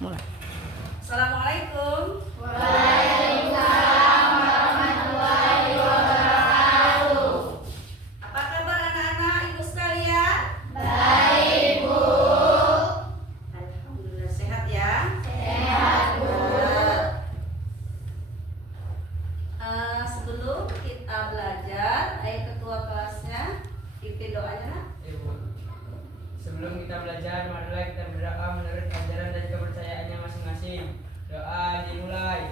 mulai. Assalamualaikum. Waalaikumsalam warahmatullahi wabarakatuh. Apa kabar anak-anak ibu sekalian? Baik, Bu. Alhamdulillah sehat ya. Sehat, Bu. Sebelum kita belajar, ayo ketua kelasnya pimpin doanya nak. Ibu. Sebelum kita belajar, marilah kita berdoa menurut ajaran dan kepercayaannya masing-masing. Doa dimulai.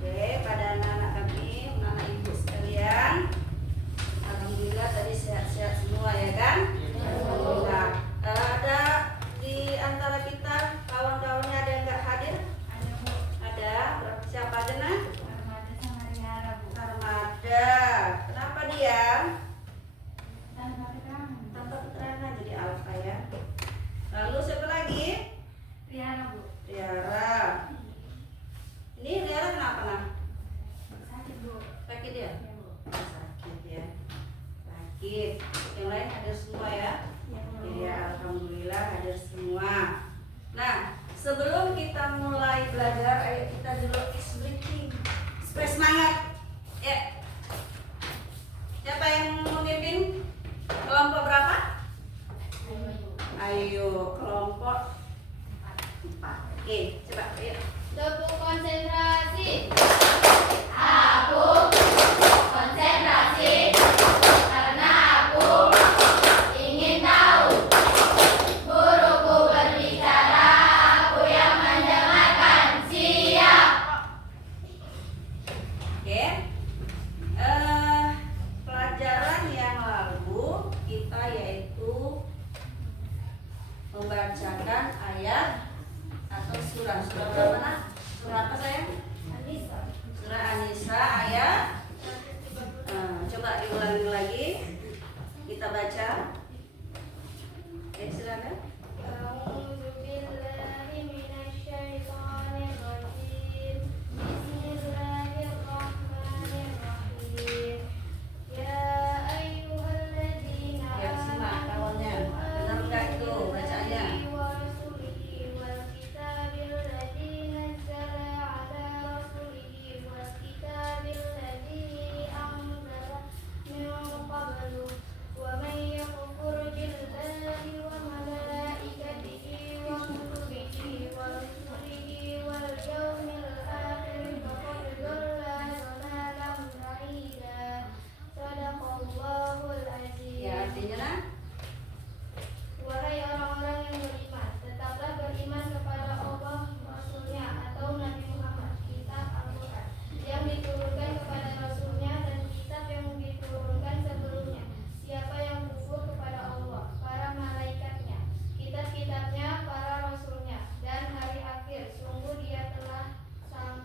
Oke, pada anak-anak kami, anak ibu sekalian, alhamdulillah tadi sehat-sehat semua ya kan? Alhamdulillah. Ada di antara kita kawan-kawannya ada yang nggak hadir? Ada. Siapa aja nak? Armada. Kenapa dia? Tanpa keterangan jadi alfa ya. Lalu siapa lagi? Riara. Ini Riara kenapa nak? Sakit ya? Sakit ya. Sakit. Yang lain hadir semua ya? Iya, alhamdulillah hadir semua. Nah, sebelum kita mulai belajar, ayo kita dulu ice breathing. Supaya semangat. Ya. Siapa yang memimpin? Kelompok berapa? Ayo, kelompok 4. Oke, coba ayo. Tepuk konsentrasi. Aku konsentrasi karena aku ingin tahu. Guruku berbicara, aku yang mendengarkan. Siap. Oke. Pelajaran yang lalu kita yaitu membacakan ayat atau surah berapa nak? Surah apa sayang? Surah An-Nisa ayat. Coba diulangi lagi. Kita baca. Oke, silakan. A'udzu billahi minasyaitonir rajim. Bismillahirrahmanirrahim. Ya ayyuhalladzina Ya, simak kawannya. Benar enggak itu bacaannya? wa rasulihi wal kitabil ladzi nazzala ala rasulihi wal kitabil ladzi anzala min qablu wa man yakfur billahi wa malaikatihi wa kutubihi wa rusulihi wal yawmil akhir faqad dhalla dhalalan ba'ida. Shadaqallahul azim. Ya, artinya nak? Wahai orang-orang yang beriman, tetaplah beriman kepada Allah, Rasulnya atau Nabi Muhammad, kitab Al-Quran yang diturunkan kepada Rasulnya dan kitab yang diturunkan sebelumnya. Siapa yang kufur kepada Allah, para malaikatnya, kitab-kitabnya, para Rasulnya, dan hari akhir, sungguh dia telah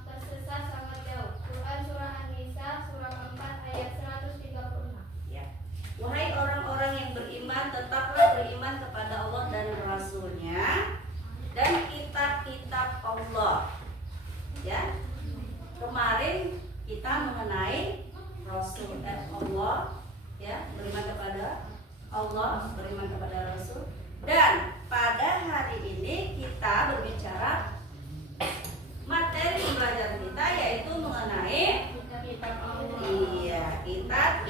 tersesat sangat jauh. Quran Surah An-Nisa, Surah 4 ayat 136. Ya. Wahai orang-orang yang beriman, tetaplah beriman kepada Allah dan Rasulnya dan kitab-kitab Allah. Ya. Kemarin kita mengenai Rasul dan Allah, ya, beriman kepada Allah, beriman kepada Rasul. Dan pada hari ini kita berbicara materi belajar kita yaitu mengenai iya, kitab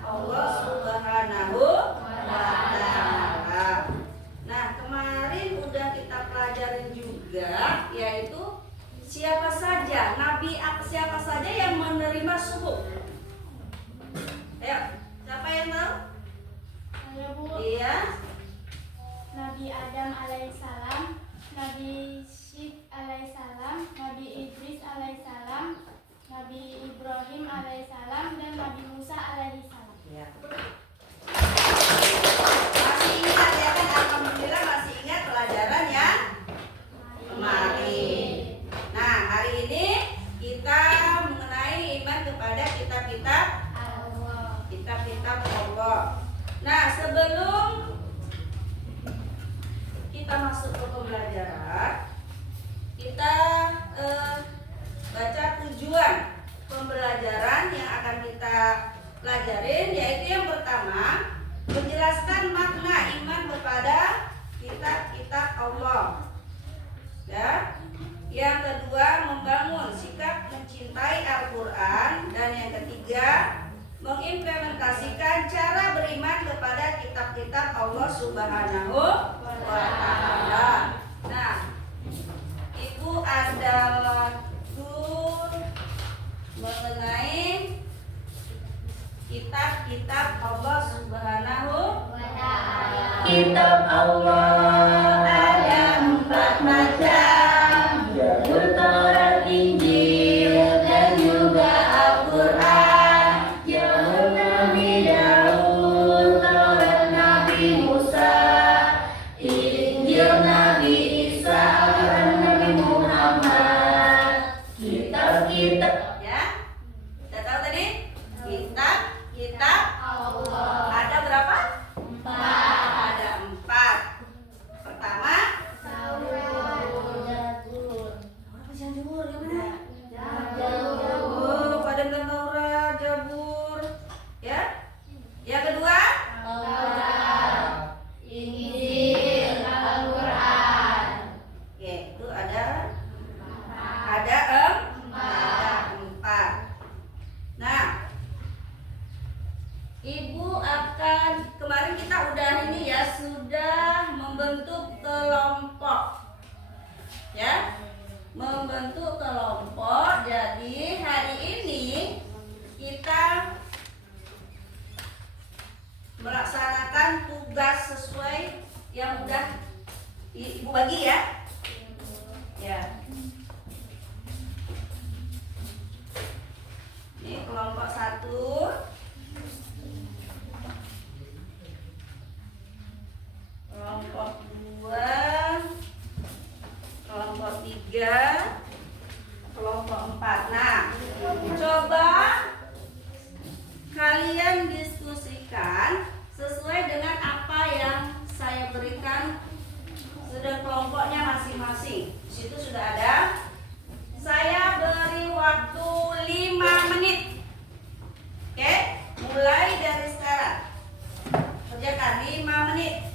Allah Subhanahu wa Ta'ala. Nah, kemarin udah kita pelajarin juga yaitu siapa saja nabi siapa saja yang menerima subuh. Ayo, siapa yang tahu? Saya Bu. Iya. Nabi Adam alaihissalam, Nabi Syed alaihissalam, Nabi Idris alaihissalam, Nabi Ibrahim alaihissalam, dan Nabi Musa alaihissalam. Ya. Masih ingat ya kan? Alhamdulillah masih ingat pelajaran yang kemarin. Nah, hari ini kita mengenai iman kepada kitab-kitab Allah. Nah, sebelum kita masuk ke pembelajaran, kita baca tujuan pembelajaran yang akan kita pelajarin, yaitu yang pertama menjelaskan makna iman kepada kitab-kitab Allah. Ya. Yang kedua membangun sikap mencintai Al-Quran, dan yang ketiga mengimplementasikan cara beriman kepada kitab-kitab Allah Subhanahu wa Ta'ala. Nah, Ibu ada modul mengenai kitab-kitab Allah Subhanahu wa Ta'ala. Kitab Allah ada 4 macam, Zabur, Taurat, Injil, dan juga Al-Quran. Zabur Nabi Daud, Taurat Nabi Musa, Injil Nabi Isa, Al-Quran Nabi Muhammad. Kitab-kitab, ya, udah tahu tadi? Kitab Allah. Ada berapa? 4. Ada 4. Pertama, Zabur. Apa sih Zabur? Yang mana? Oh, pada bilang Taurat, Zabur. Ya. Yang kedua, Taurat, Injil, Al-Quran. oke, itu ada 4. Nah, Ibu akan, kemarin kita udah ini ya, sudah membentuk kelompok. Ya. Membentuk kelompok. Jadi hari ini kita melaksanakan tugas sesuai yang udah Ibu bagi ya. Ya. Ini kelompok 1. Kelompok 2, kelompok 3, kelompok 4. Nah, coba kalian diskusikan sesuai dengan apa yang saya berikan. Sudah kelompoknya masing-masing. Di situ sudah ada. Saya beri waktu 5 menit. Oke, mulai dari sekarang. Kerjakan 5 menit.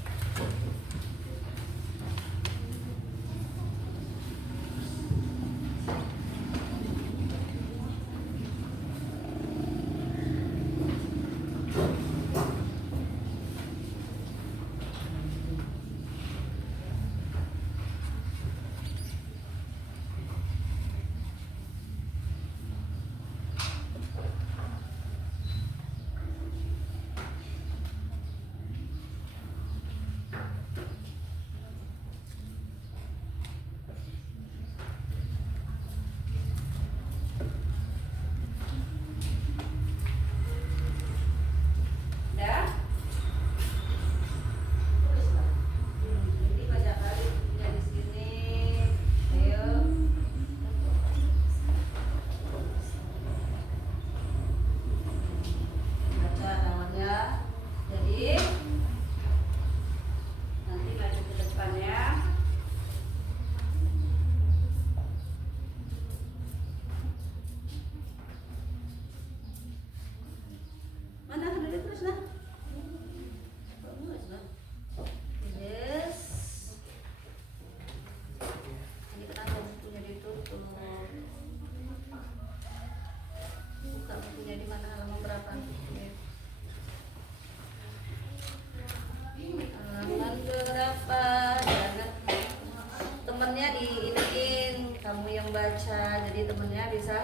baca, jadi temennya bisa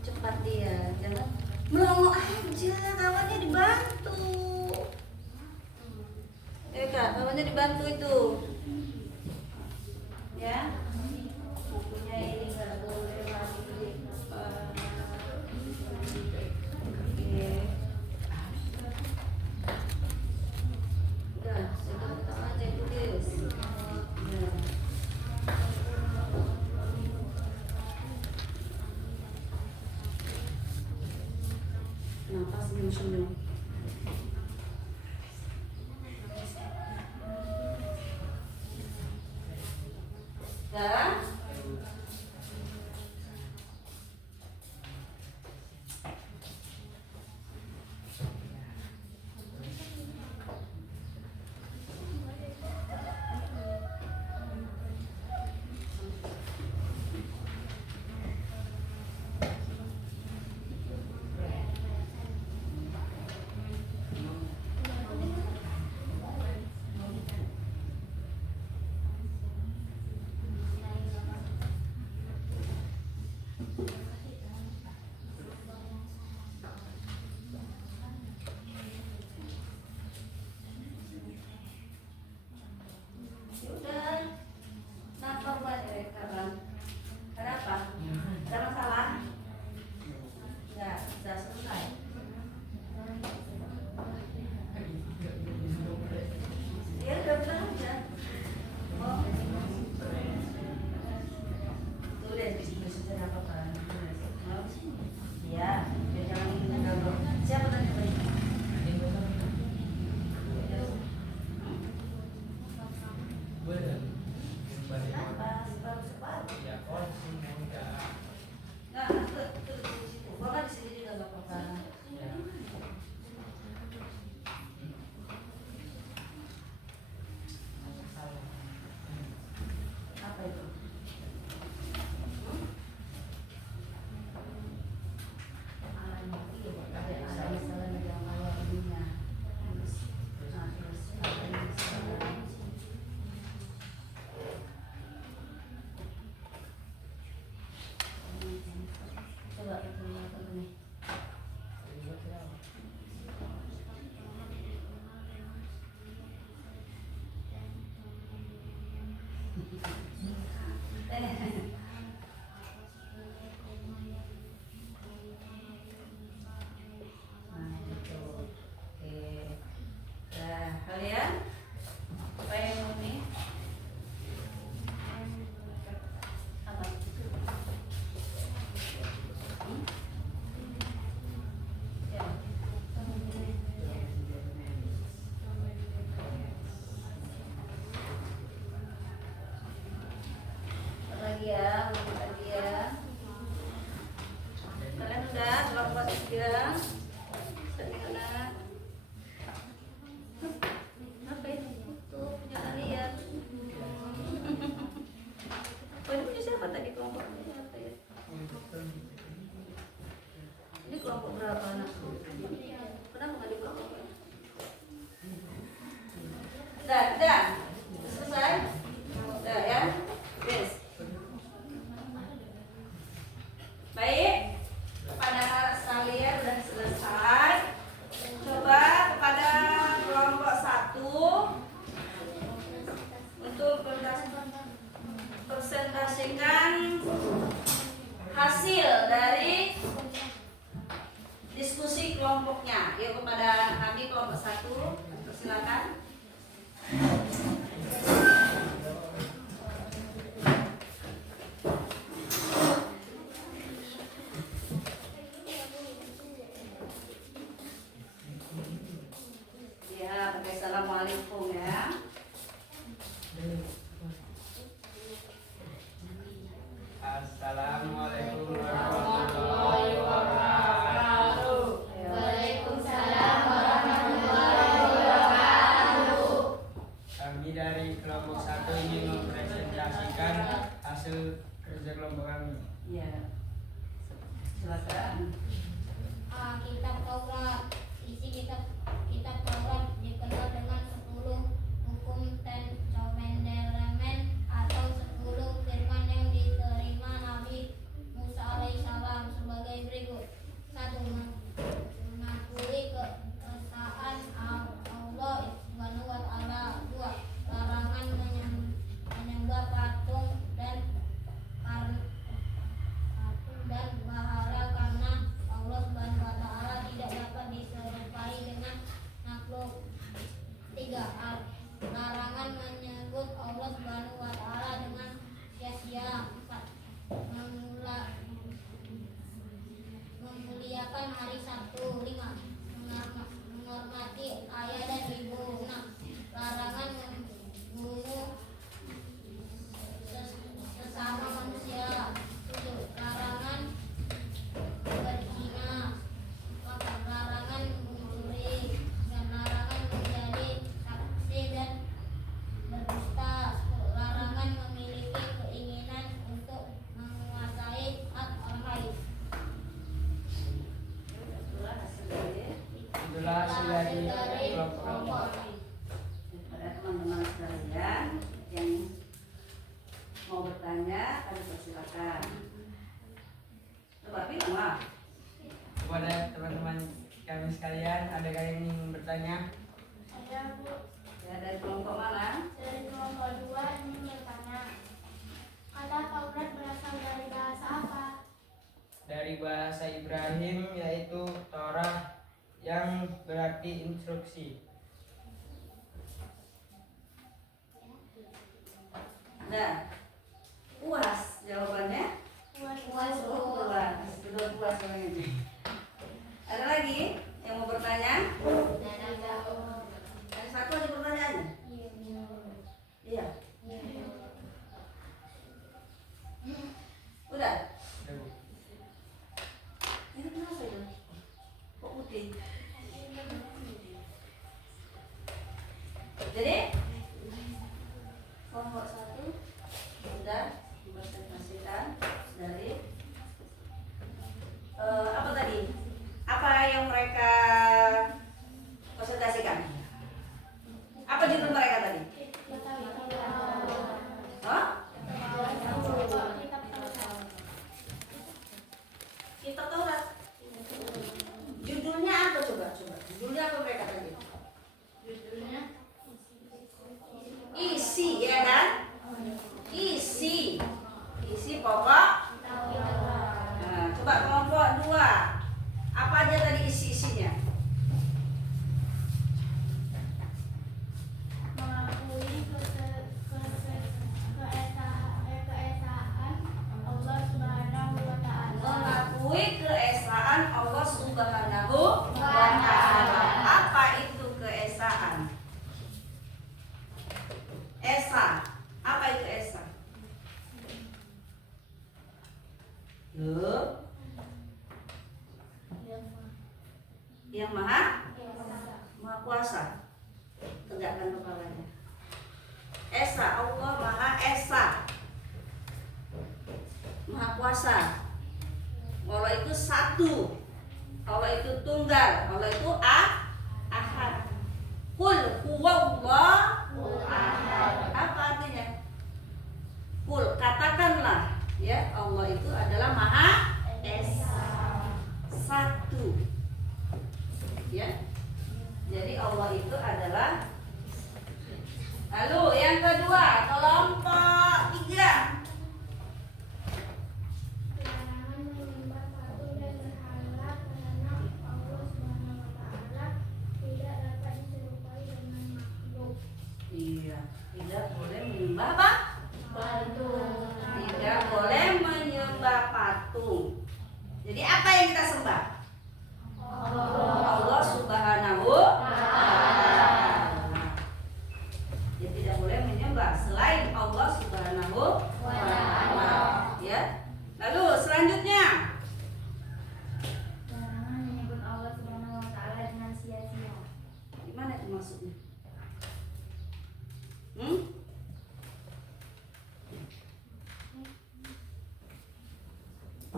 cepat dia, jangan melongo aja, kawannya dibantu. Kak, Semuanya dibantu itu. Ya. Bukunya ini nggak boleh lagi dilipat. Oke. Udah, sebentar aja tulis. Ya. Kenapa senyum-senyum? Dah. Udah. Kenapa buat sekarang? Kenapa? Ada masalah? Ya, sudah selesai. Ya udah bilang aja. Oh. Tulis di situ apa kan? Ya, jangan ganggu. Siapa tadi beri? Kenapa? Separuh-separuh. Nah, itu di situ. Gua kan di sini juga nggak apa-apa. Apa itu? Ada masalah yang awal ininya. Terus apa yang salah? Coba ketemu apa nih? Nah, itu. Oke. Nah, kalian apa yang ini? Apa? Ya. Lagi ya, lagi ya. Kalian udah kelompok 3. Anak. Apa ini? Tuh, jangan lihat. Oh, ini punya siapa tadi kelompoknya? Apa ya? Ini kelompok berapa anak? Kenapa nggak dikelompokkan? Udah. Selesai? Udah ya? Yes. Baik. Kepada sekalian sudah selesai. Coba kepada kelompok 1 untuk presentasikan hasil dari diskusi kelompoknya. Yuk kepada kami kelompok 1, silakan. Ya, pakai assalamualaikum ya. Assalamualaikum warahmatullahi wabarakatuh. Waalaikumsalam warahmatullahi wabarakatuh. Kami dari kelompok 1 ingin mempresentasikan hasil kerja kelompok kami. Ya. Silakan. Kitab Taurat. Isi kitab Taurat dikenal dengan 10 hukum Ten-Commandment atau 10 firman yang diterima Nabi Musa alaihissalam sebagai berikut. 1. Mengakui keesaan Allah Subhanahu wa taala. 2. kami persilakan. Coba bilang lah. Kepada teman-teman kami sekalian, ada yang ingin bertanya? Ada Bu, Ya, dari kelompok mana? dari kelompok 2 ini bertanya, kata Taurat berasal dari bahasa apa? Dari bahasa Ibrahim, yaitu Torah, yang berarti instruksi. Nah, puas jawabannya? Puas Bu. Puas, sudah puas orang ini. Ada lagi yang mau bertanya? Ada satu aja pertanyaannya? Iya. Udah? Ini kenapa itu? Kok putih? Jadi kelompok 1 sudah dipresentasikan dari apa tadi? Apa yang mereka presentasikan? Apa judul mereka tadi? Hah? Kitab Taurat. Judulnya apa coba? Judulnya apa mereka tadi? Judulnya Isi, ya kan? Isi pokok. Nah, coba kelompok 2. Apa aja tadi isi-isinya? mengakui keesaan Allah Subhanahu wa Ta'ala. Mengakui keesaan Allah Subhanahu wa Ta'ala. Apa itu keesaan? Esa. Apa itu esa? Loh, yang maha kuasa. Tegakkan kepalanya. Esa, Allah maha esa, maha kuasa. Allah itu satu, Allah itu tunggal, Allah itu ahad. Qul huwallahu ahad. Apa artinya? Qul, katakanlah, ya, Allah itu adalah maha esa, satu. Ya. Jadi Allah itu adalah. Lalu yang kedua, kelompok 3. Larangan menyembah patung dan berhala karena Allah Subhanahu wa Ta'ala tidak dapat diserupai dengan makhluk. Iya, tidak boleh menyembah apa? Patung. Tidak boleh menyembah patung. Jadi apa yang kita sembah? Allah Subhanahu wa Ta'ala. Ya, tidak boleh menyembah selain Allah Subhanahu wa Ta'ala. Ya. Lalu selanjutnya, Larangan menyebut Allah Subhanahu wa Ta'ala dengan sia-sia. gimana itu maksudnya?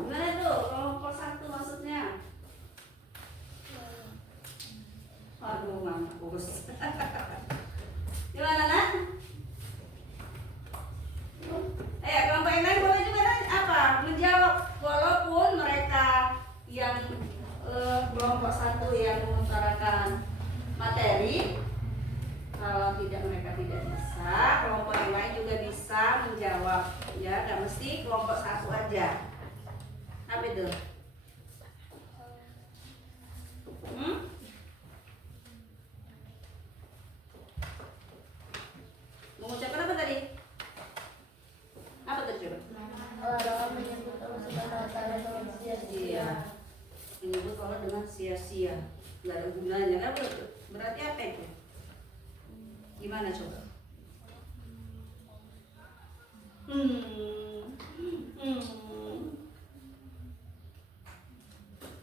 Gimana tuh kelompok 1 maksudnya? Aduh, mampus. Gimana, Nak? Kelompok yang lain boleh juga kan? Apa? Menjawab walaupun mereka yang kelompok 1 yang mengutarakan materi, kalau mereka tidak bisa, kelompok yang lain juga bisa menjawab. Ya, nggak mesti kelompok 1 aja. Apa itu? Mengucapkan apa tadi? Apa tadi coba? Larangan menyebut Allah Subhanahu wa Ta'ala dengan sia-sia. Iya. Menyebut Allah dengan sia-sia, nggak ada gunanya kan? Berarti apa itu? Gimana coba?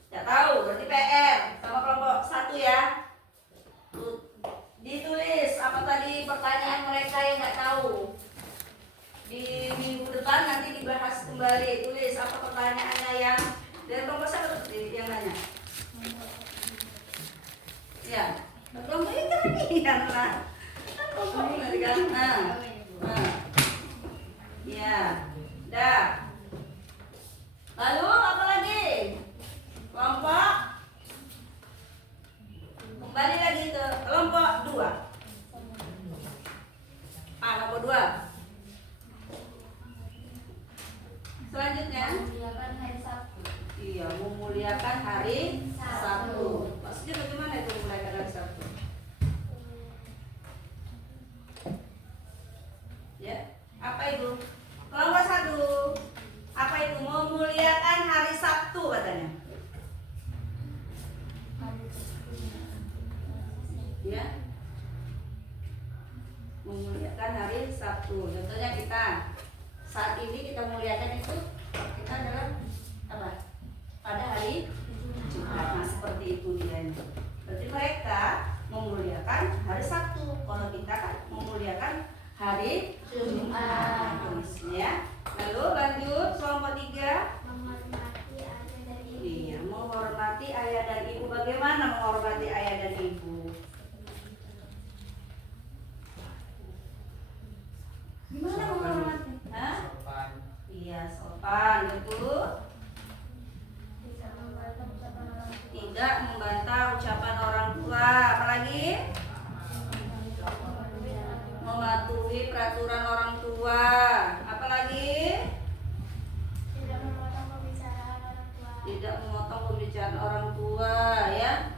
Nggak tahu, berarti PR sama kelompok 1 ya. Ditulis apa tadi pertanyaan mereka yang nggak tahu. Di minggu depan nanti dibahas kembali. Tulis apa pertanyaannya yang dari kelompok 1 yang nanya. Ya, kelompok ini kan ini kan lah. Kelompok ini kan. Nah. Ya. Dan memuliakan hari Sabtu. Iya, memuliakan hari Sabtu. Maksudnya bagaimana itu memuliakan hari Sabtu? Ya, apa itu? Kelompok 1. Apa itu memuliakan hari Sabtu katanya? Ya, memuliakan hari Sabtu. Contohnya kita saat ini kita muliakan itu kita adalah apa? Pada hari Jumat. Nah, seperti itu dia. Berarti mereka memuliakan hari Sabtu. Kalau kita kan memuliakan hari Jumat. Ya. Lalu lanjut kelompok 3. Menghormati ayah dan ibu. Iya, menghormati ayah dan ibu. Bagaimana menghormati ayah dan ibu? Gimana menghormati? Hah? Sopan. Iya, sopan, betul. Tidak membantah ucapan orang tua. Tidak membantah ucapan orang tua. Apalagi mematuhi peraturan orang tua. Apalagi Tidak memotong pembicaraan orang tua. tidak memotong pembicaraan orang tua, ya.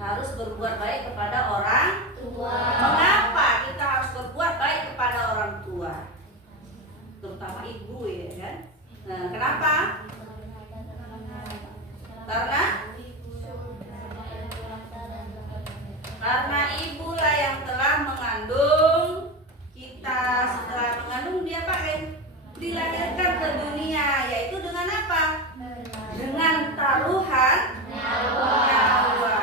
Harus berbuat baik kepada orang tua. Mengapa kita harus berbuat baik kepada orang tua? Terutama ibu, ya kan? Nah, kenapa? Karena ibulah yang telah mengandung kita. Setelah mengandung dia pakai dilahirkan ke dunia, yaitu dengan apa? Dengan taruhan nyawa.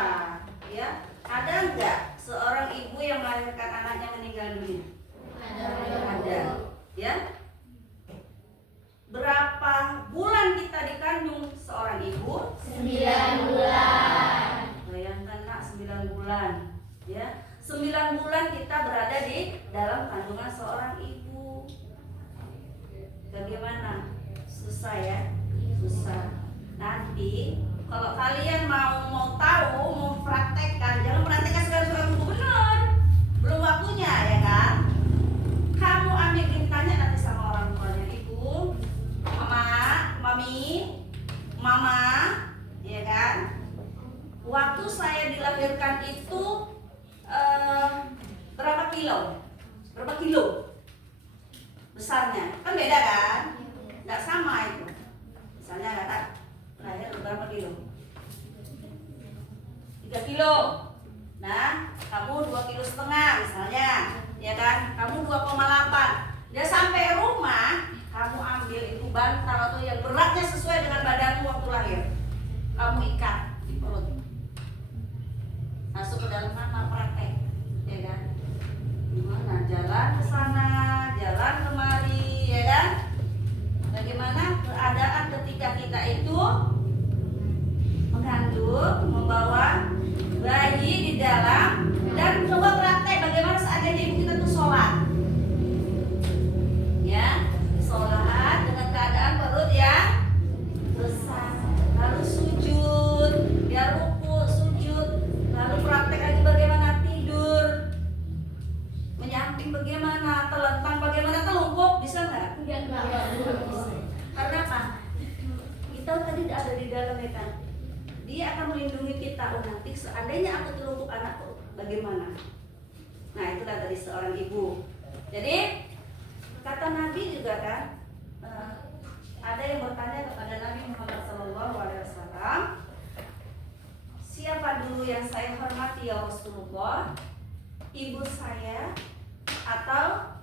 Ya, ada enggak seorang ibu yang melahirkan anaknya meninggal dunia? Ada. Ya. Berapa bulan kita dikandung seorang ibu? 9 bulan. Bayangkan nak, 9 bulan. Ya, 9 bulan kita berada di dalam kandungan seorang ibu. Bagaimana? Susah ya? Susah. Nanti kalau kalian mau tahu, mau praktekkan, jangan praktekkan sekarang ibu, benar. Belum waktunya, ya kan? Kamu ambil tanya nanti sama orang tuanya ibu, mama, mami, mama, ya kan? Waktu saya dilahirkan itu berapa kilo? Berapa kilo? Besarnya kan beda kan? Nggak sama itu. Misalnya kata lahir berapa kilo? 3 kilo. Nah, kamu 2,5 kilo misalnya, ya kan? Kamu 2,8. Dia sampai rumah, kamu ambil itu bantal atau yang beratnya sesuai dengan badanmu waktu lahir. Kamu ikat di perut. Masuk ke dalam kamar praktek, ya kan? Gimana? Jalan ke sana, jalan kemari, ya kan? Bagaimana keadaan ketika kita itu mengandung, membawa bayi di dalam, dan coba praktek bagaimana seandainya ibu kita tuh sholat, ya, sholat dengan keadaan perut yang besar, lalu sujud, ya ruku, sujud, lalu praktek lagi bagaimana tidur, menyamping bagaimana, telentang bagaimana, telungkup, bisa nggak? Karena apa? Kita tadi ada di dalam, ya kan? Dia akan melindungi kita. Oh, nanti seandainya aku telungkup anakku, bagaimana? Nah, itulah dari seorang ibu. Jadi kata Nabi juga kan, ada yang bertanya kepada Nabi Muhammad SAW, siapa dulu yang saya hormati ya Rasulullah, ibu saya atau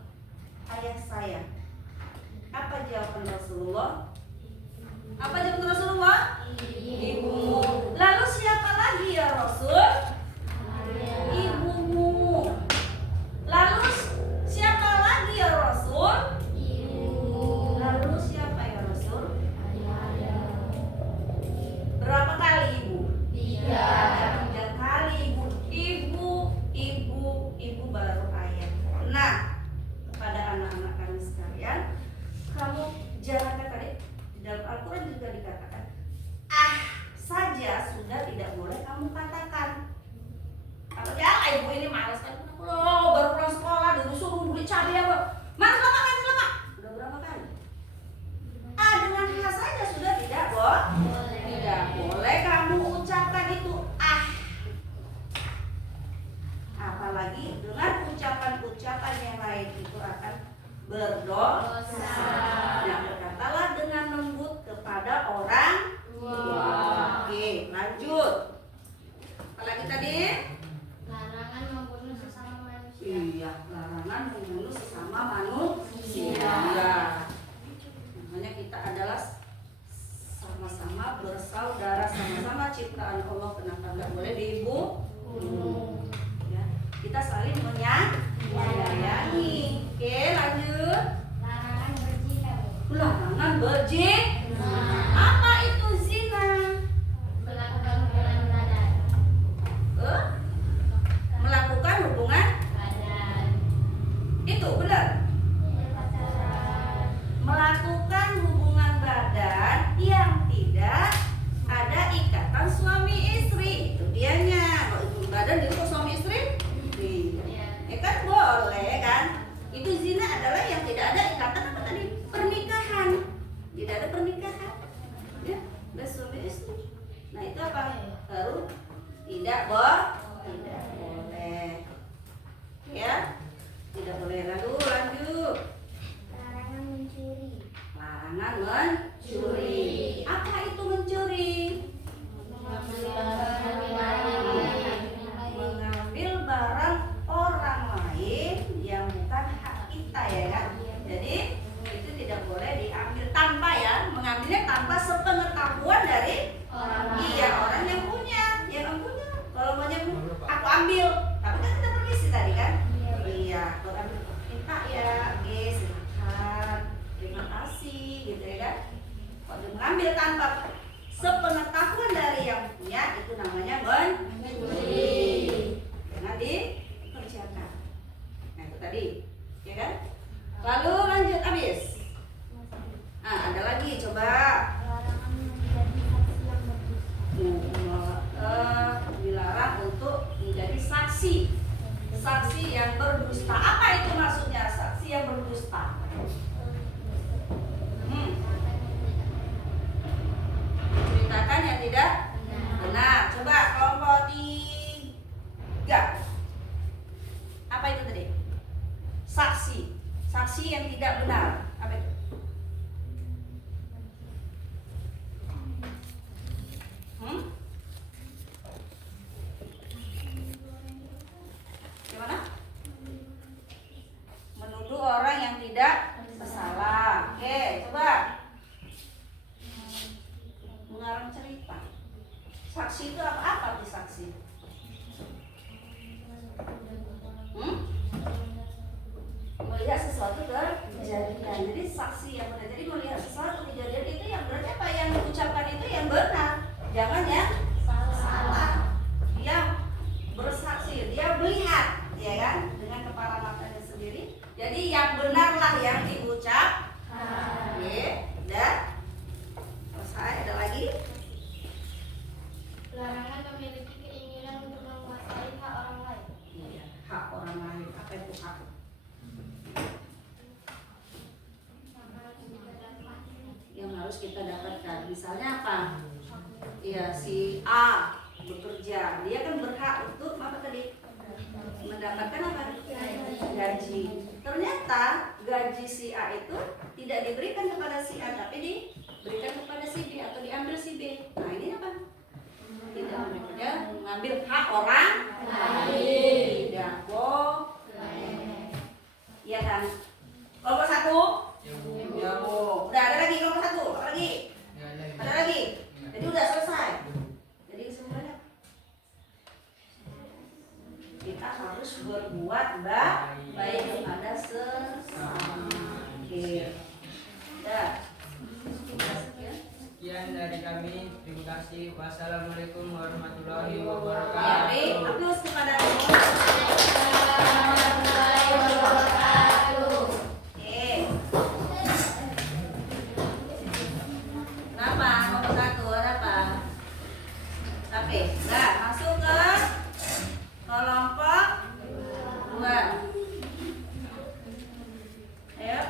ayah saya? Apa jawaban Rasulullah? Apa jawaban Rasulullah? Ibumu. Lalu siapa lagi ya Rasul? Ibumu. Lalu siapa lagi ya Rasul? Lalu siapa ya Rasul? Berapa kali ibu? 3 kali ibu. Ibu baru ayah. Nah, kepada anak-anak kami sekalian, kamu jangan tadi di dalam Al-Quran juga dikatakan, saja sudah tidak boleh kamu katakan. Kalau ya ibu ini malas kan, baru pulang sekolah, disuruh beli cabai apa? Malas lama. Udah berapa kali? Dengan berdosa. Nah, berkatalah dengan lembut kepada orang tua. Oke, lanjut. Apalagi tadi? Larangan membunuh sesama manusia. Iya, larangan membunuh sesama manusia. Iya. Makanya kita adalah sama-sama bersaudara, sama-sama ciptaan Allah. Kenapa nggak boleh dibunuh? Ya, kita saling menyayangi. Oke, lanjut. Larangan berzina. Larangan berzina. Apa itu zina? Melakukan hubungan badan. Melakukan hubungan Badan. itu benar. Pacaran. Melakukan hubungan badan yang tidak ada ikatan suami istri. Itu dianya. Kalau hubungan badan itu suami istri? Iya. Ya kan boleh kan? Itu zina adalah yang tidak ada ikatan apa tadi? Pernikahan. Tidak ada pernikahan. Ya, ada suami istri. Nah, itu apa? Baru tidak boleh. Ya. Tidak boleh. Lalu lanjut. Larangan mencuri. Larangan mencuri. Apa itu mencuri? Mengambil barang orang lain yang bukan hak kita, ya kan? Jadi itu tidak boleh diambil tanpa, ya, mengambilnya tanpa sepengetahuan dari orang yang punya. Kalau maunya aku ambil, tapi kan kita permisi tadi kan? Iya, kalau ambil minta ya, silakan, terima kasih, gitu ya kan? Kalau dia mengambil tanpa sepengetahuan dari yang punya, itu namanya mencuri. Jangan dikerjakan. Nah, itu tadi, ya kan? Lalu lanjut habis. Nah, ada lagi, coba. Larangan menjadi saksi yang berdusta. Dilarang untuk menjadi saksi yang berdusta. Apa itu maksudnya saksi yang berdusta? Ceritakan yang tidak benar. Coba kelompok 3. Apa itu tadi? Saksi yang tidak benar. Apa itu? Gimana? Menuduh orang yang tidak bersalah. Oke, coba. Mengarang cerita. Saksi itu apa sih saksi? Melihat sesuatu kejadian. Jadi saksi yang benar. Jadi melihat sesuatu kejadian itu yang berarti apa yang diucapkan itu yang benar. Jangan yang salah. Dia bersaksi, dia melihat, ya kan, dengan kepala matanya sendiri. Jadi yang benarlah yang diucap. Oke, udah. Selesai. Ada lagi? Larangan memiliki keinginan untuk menguasai hak orang lain. Iya, hak orang lain. Apa itu hak? Yang harus kita dapatkan. Misalnya apa? Ya, si A bekerja, dia kan berhak untuk apa tadi? Mendapatkan apa? Gaji. Ternyata gaji si A itu tidak diberikan kepada si A, tapi diberikan kepada si B atau diambil si B. Nah, ini apa? Tidak boleh mengambil hak orang lain. Tidak boleh. Iya kan? Kelompok 1. Ya, Bu. Udah ada lagi kelompok 1. Apa lagi? Ada lagi. Jadi udah selesai. Jadi semuanya kita harus berbuat baik kepada sesama. Oke. Udah. Sekian dari kami. Terima kasih. Wassalamualaikum warahmatullahi Ya, wabarakatuh. terus kepada kenapa? Nomor 1 ada apa? Tapi, nah, masuk ke kelompok 2. Ayo.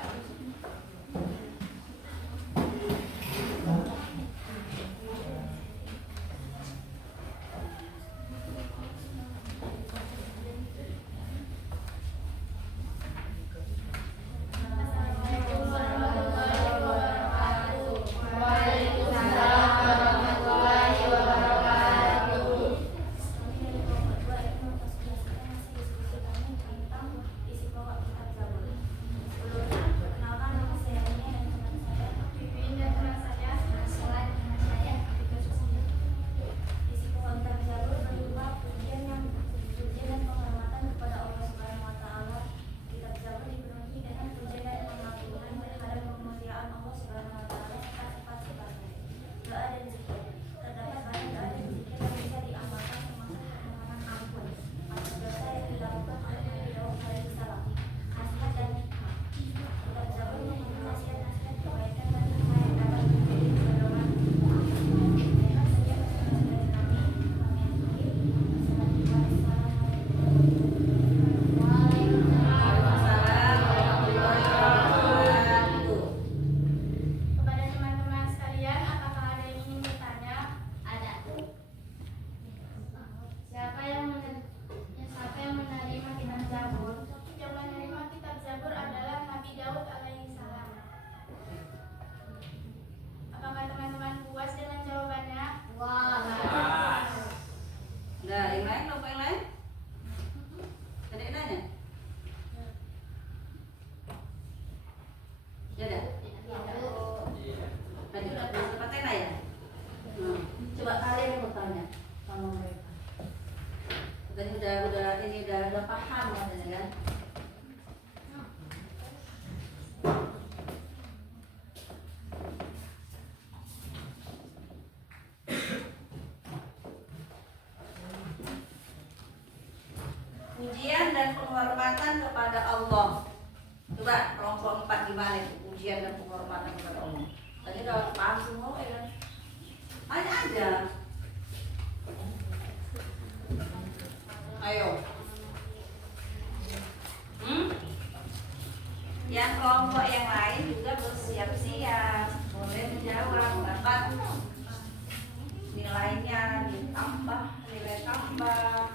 penghormatan kepada Allah. Coba kelompok 4 gimana itu pujian dan penghormatan kepada Allah. Tadi udah paham semua ya kan? Hanya aja. Ayo. Yang kelompok yang lain juga bersiap-siap, boleh menjawab, dapat nilainya ditambah, nilai tambah.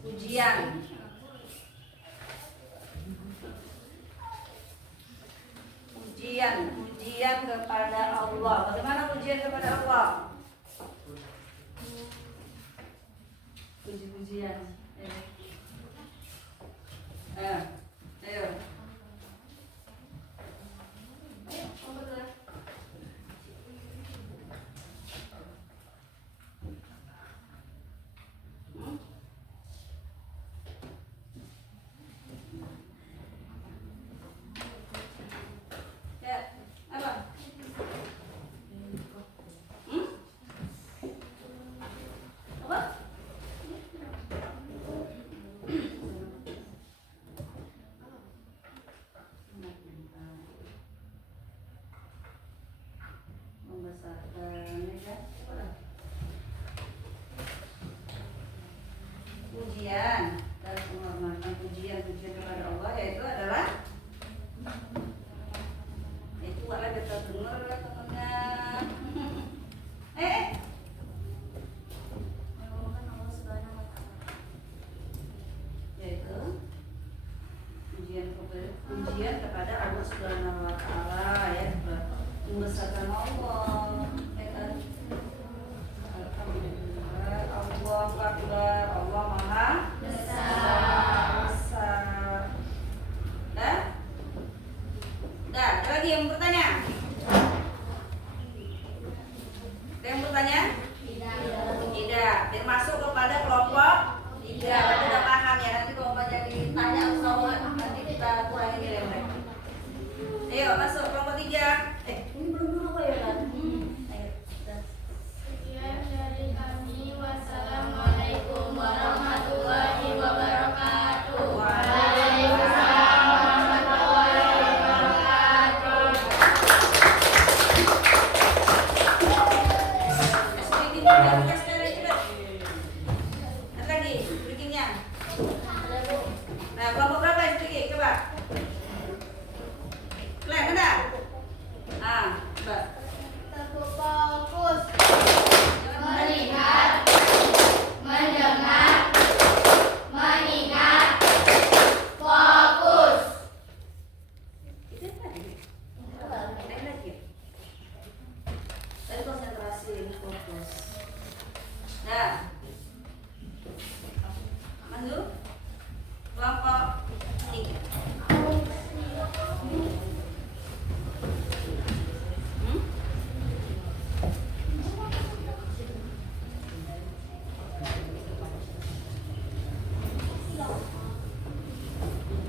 Pujian. Pujian kepada Allah. Bagaimana pujian kepada Allah? Puji-pujian. Ayo. Ayo. Pujian dan penghormatan pujian kepada Allah yaitu adalah itu ada kita dengar temennya yaitu pujian kepada Allah Subhanahu wa taala ya, membesarkan Allah ya kan. Allahu Akbar, Allah Maha Besar. Dah? Dah, ada lagi yang bertanya? Ada yang bertanya? Tidak. Termasuk kepada kelompok tidak. Berarti udah paham ya. Nanti kalau banyak ditanya nanti kita kurangi nilai mereka. Ayo masuk kelompok 3. Ini belum apa ya kan? Wassalamualaikum warahmatullahi wabarakatuh. Waalaikumsalam warahmatullahi wabarakatuh. Speaking juga ada lagi speakingnya. Nah, kelompok berapa yang speaking? Coba. Kalian ada? Coba. Fokus. Melihat, mendengar, mengingat, fokus. Itu tadi. Ada lagi. Tadi konsentrasi ini fokus. Nah, Mandu, kelompok 3.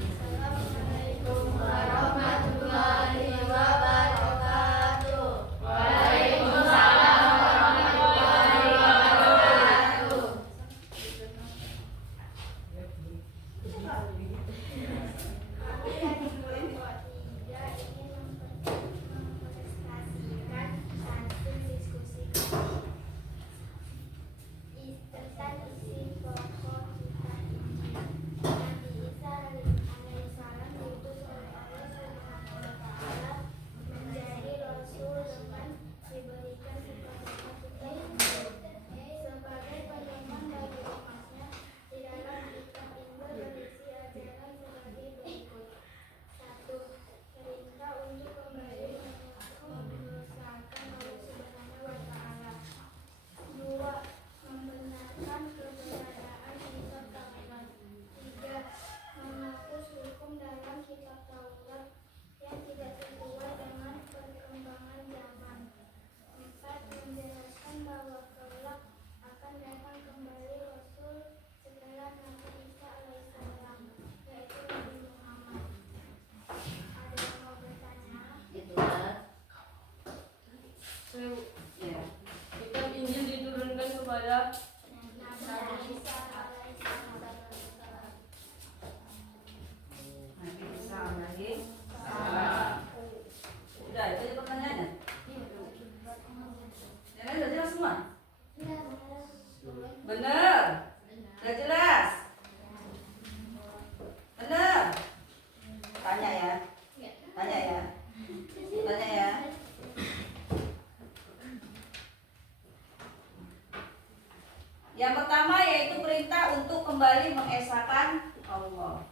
Assalamualaikum warahmatullahi wabarakatuh. Waalaikumsalam warahmatullahi wabarakatuh. mengesahkan Allah.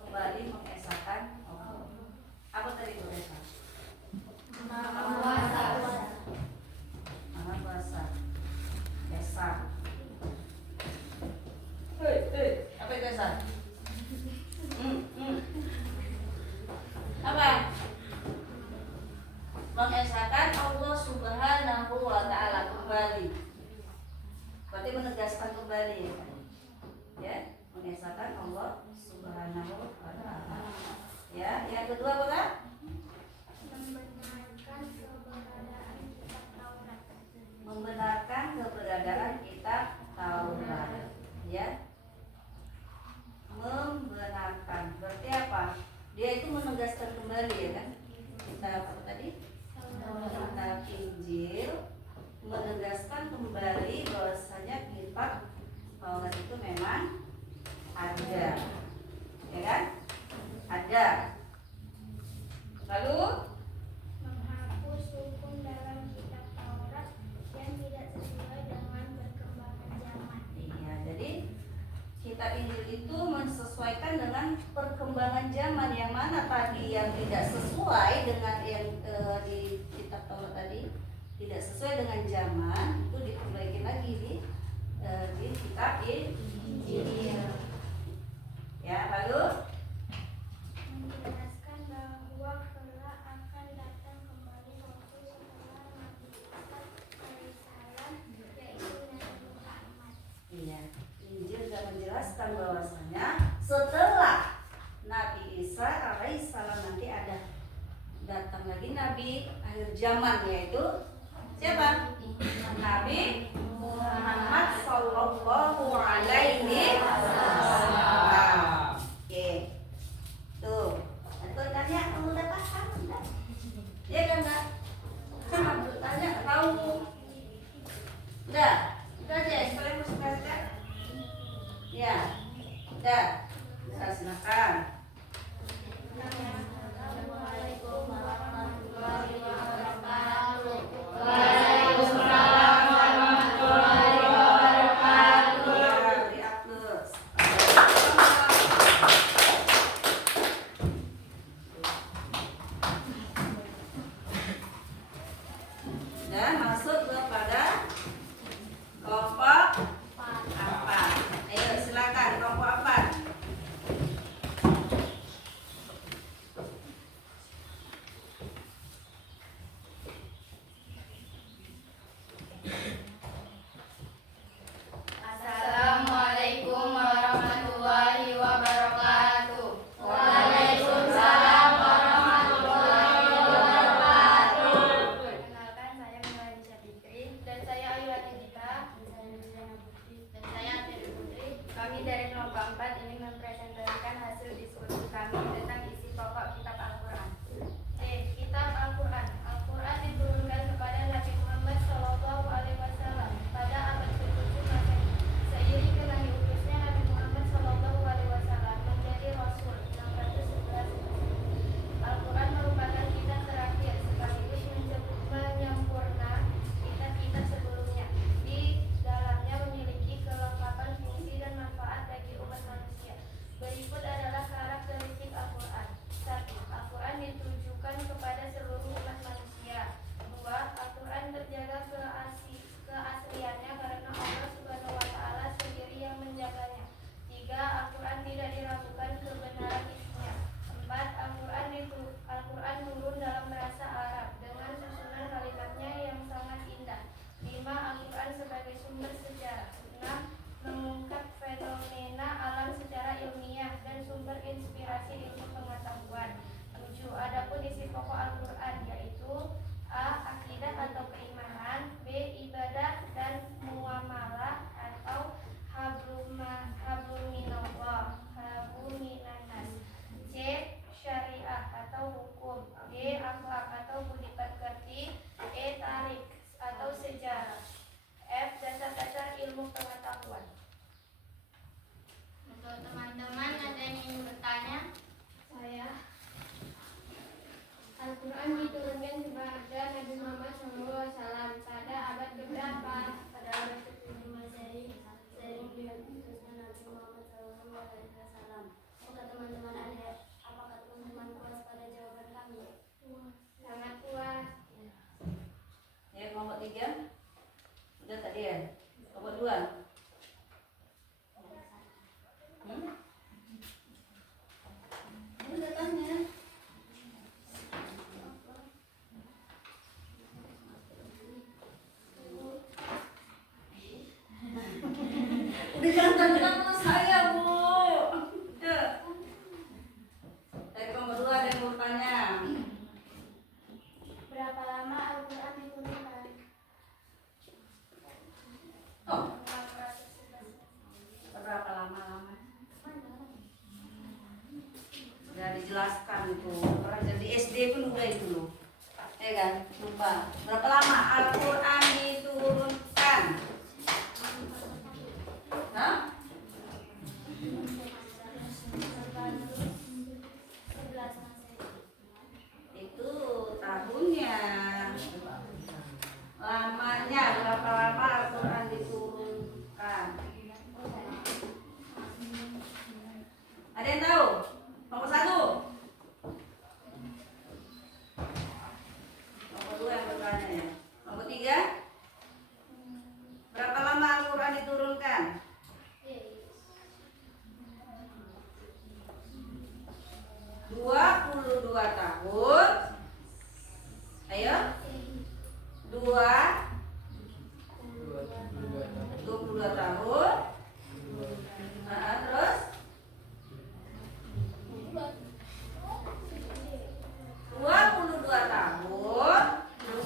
Kembali mengesahkan Allah. Apa tadi itu Esa? Maha Kuasa. Esa. Apa itu Esa? Apa? Mengesahkan Allah Subhanahu wa Ta'ala kembali. Berarti menegaskan kembali ya, kan? Ya, mengesahkan Allah Subhanahu wa Ta'ala. Ya, yang kedua apa kan? Membenarkan keberadaan kitab Taurat. Ya. Membenarkan. Berarti apa? Dia itu menegaskan kembali ya kan? Kita apa tadi? Kitab Injil menegaskan kembali bahwasanya kitab Taurat itu memang ada. Ya kan? Ada. Lalu menghapus hukum dalam kitab Taurat yang tidak sesuai dengan perkembangan zaman. iya, jadi kitab Injil itu menyesuaikan dengan perkembangan zaman. Yang mana tadi yang tidak sesuai dengan yang di kitab Taurat tadi tidak sesuai dengan zaman, itu diperbaiki lagi di kitab Injil. Ya, lalu Menjelaskan bahwa kelak akan datang kembali Rasul setelah Nabi Isa alaihissalam, yaitu Nabi Muhammad. iya, Injil sudah menjelaskan bahwasanya setelah Nabi Isa alaihissalam nanti ada datang lagi Nabi akhir zaman, yaitu siapa? Nabi Muhammad Sallallahu Alaihi Wasallam. Oke, tuh, itu tanya kamu udah paham enggak? Iya kan enggak? Kamu tanya tahu? Udah aja. Sekalian masuk baca. Ya, udah. Bisa silakan. Assalamualaikum warahmatullahi wabarakatuh. Waalaikumsalam warahmatullahi wabarakatuh. Beri aplaus. Dan masuk kepada kelompok 4. Ayo silakan kelompok 4. Assalamualaikum warahmatullahi wabarakatuh. Waalaikumsalam warahmatullahi wabarakatuh. Perkenalkan, saya Mila Fitri dan saya Ayu Atidita dan saya Atiri Putri. Kami dari kelompok 4 ingin mempresentasikan hasil diskusi kami tentang isi pokok kitab Al-Quran. Kitab Al-Quran. Al-Quran diturunkan kepada Nabi Muhammad SAW pada abad ke-7 Masehi. Seiring dengan diutusnya Nabi Muhammad SAW menjadi Rasul 611 Masehi. Al-Quran merupakan kitab terakhir sekaligus menyempurna kitab-kitab sebelumnya. Di dalamnya memiliki kelengkapan fungsi dan manfaat bagi umat manusia. Berikut adalah karakteristik 3? Udah tadi ya? Kelompok 2? Udah tanya. Udah jangan tanya sama saya, Bu. Udah. Dari kelompok 2 ada yang mau tanya. Berapa lama Al-Quran diturunkan? Oh, berapa lama? Udah dijelaskan itu. Orang jadi SD pun udah itu loh. Ya kan? Lupa. Berapa lama Al-Quran diturunkan? Hah? Itu tahunnya. Lamanya berapa lama Al-Quran diturunkan? Ada yang tahu? Nomor 1. Nomor 2 yang bertanya ya. Nomor 3. Berapa lama Al-Quran diturunkan? 22 tahun. Ayo. 22 tahun. Nah, terus 22 tahun,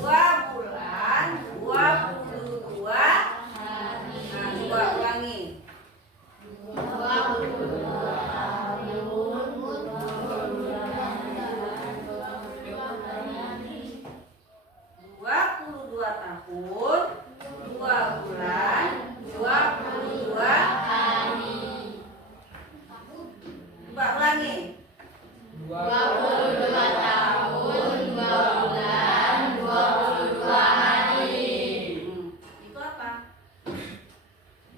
2 bulan, 22 hari. Nah, 2 ulangi. 22 tahun, 2 bulan, 22 hari. Coba ulangi. 22 tahun, 2 bulan, 22 hari. Itu apa?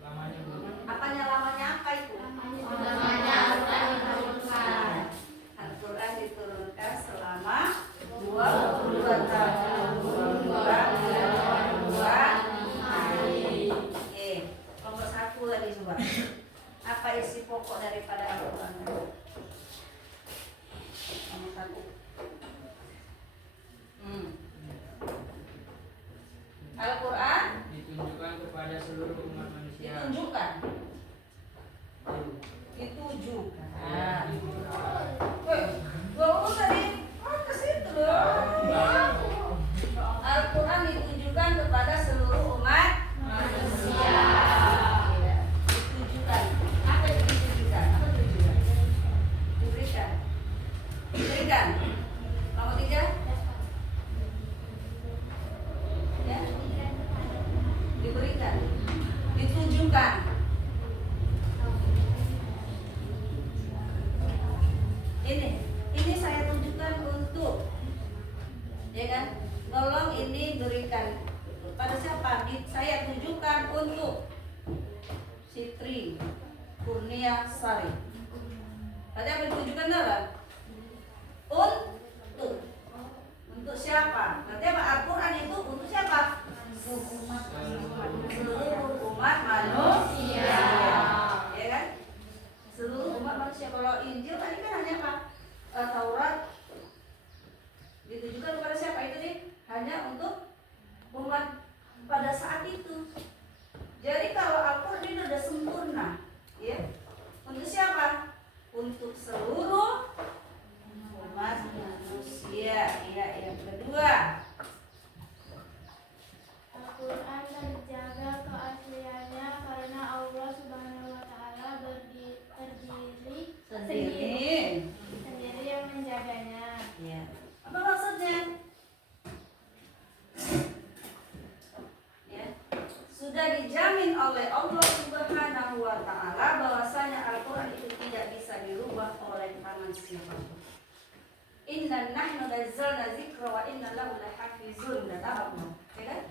Lamanya Bu. Apanya lamanya apa itu? Namanya Al-Quran diturunkan. Al-Quran diturunkan selama 22 tahun, 2 bulan, 22 hari. Oke, nomor 1 lagi coba. Apa isi pokok daripada Al-Quran? Nomor 1. Al-Quran Ditunjukkan kepada seluruh umat manusia. ditunjukkan. Ditujukan. Gua urus tadi ke situ loh. Al-Quran ditujukan kepada seluruh umat manusia. Iya. Ditujukan. Apa itu ditujukan? Apa ditujukan? Diberikan. Diberikan. Nomor 3. Ya. Diberikan. Ditujukan. Ini saya tunjukkan untuk, ya kan? Tolong ini berikan pada siapa? Saya tunjukkan untuk Sitri Kurnia Sari. Tadi apa ditujukan dalam? Untuk siapa? Nanti apa? Al-Quran itu untuk siapa? Seluruh umat manusia. Ya kan? Seluruh umat manusia. Kalau Injil tadi kan hanya apa? Taurat ditujukan kepada siapa itu nih? Hanya untuk umat pada saat itu. Jadi kalau Al-Quran ini sudah sempurna, ya. Untuk siapa? Untuk seluruh umat manusia. Ya, yang kedua. Al-Quran terjaga keasliannya karena Allah Subhanahu wa Ta'ala terdiri sendiri yang menjaganya. Ya. Apa maksudnya? Ya. Sudah dijamin oleh Allah Subhanahu wa Ta'ala bahwasanya Al-Quran itu tidak bisa dirubah oleh tangan siapapun. Inna nahnu nazzalna dzikra wa inna lahu lahafizun. Dan apa? Ya kan?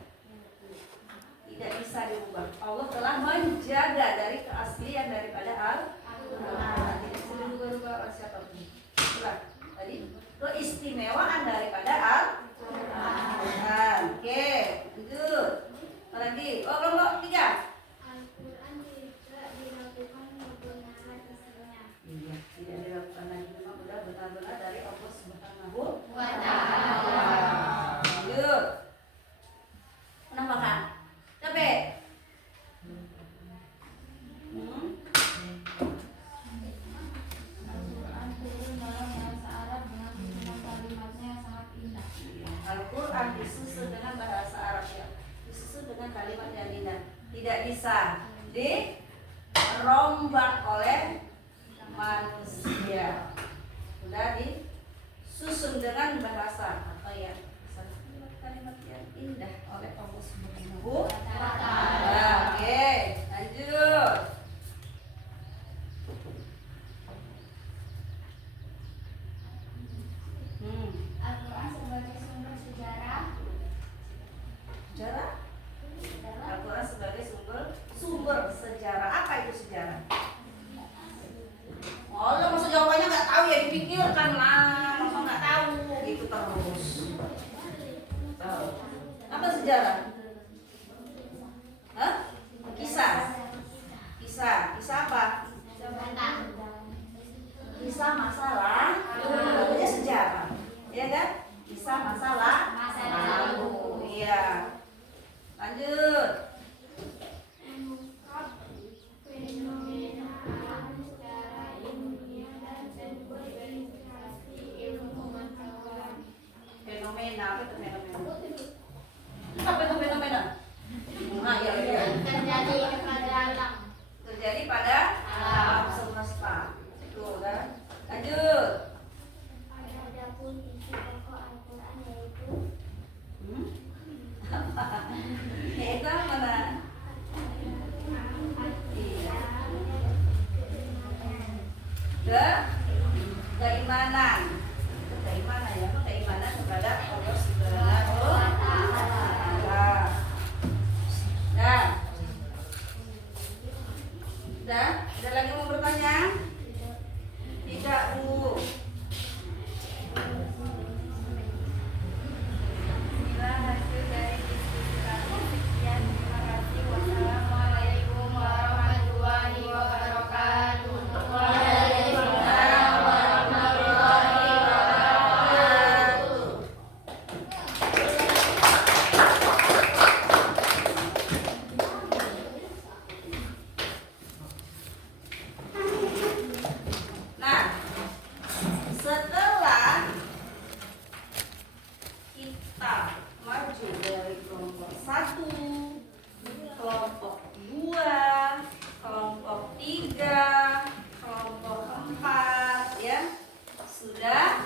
Tidak bisa dirubah. Allah telah menjaga dari keaslian daripada Al-Quran. Tidak bisa dirubah oleh siapapun. Itulah tadi keistimewaan daripada Al-Quran. Oke, lanjut. dirombak oleh manusia. Sudah disusun dengan bahasa atau ya kalimat yang indah oleh Allah Subhanahu wa Ta'ala. Oke, lanjut. Al-Quran sebagai sumber sejarah. Sejarah? Al-Quran sebagai sumber sejarah. Apa itu sejarah? Oh, lo masa jawabannya nggak tahu ya, dipikirkan lah. Masa nggak tahu gitu terus. Tahu. Apa sejarah? Hah? Kisah. Kisah apa? Kisah masalah. Namanya sejarah. Ya kan? Kisah masalah lalu. Iya. Lanjut. Mengungkap fenomena alam secara ilmiah dan berinspirasi ilmu pengetahuan. Fenomena apa itu fenomena? Apa itu fenomena? Nah, ya. Terjadi pada alam semesta. Tuh kan? Lanjut. Adapun isi pokok Al-Quran yaitu Yaitu mana? Iya. Keimanan. Keimanan ya, keimanan kepada Allah Subhanahu wa Ta'ala. Dah, ada lagi mau bertanya? Tidak, Bu. inilah hasil dari diskusi kami. Sekian, terima kasih. Wassalamualaikum warahmatullahi wabarakatuh. Waalaikumsalam warahmatullahi wabarakatuh. Nah, setelah kita maju dari kelompok 1, kelompok 2, kelompok 3, kelompok 4 ya, sudah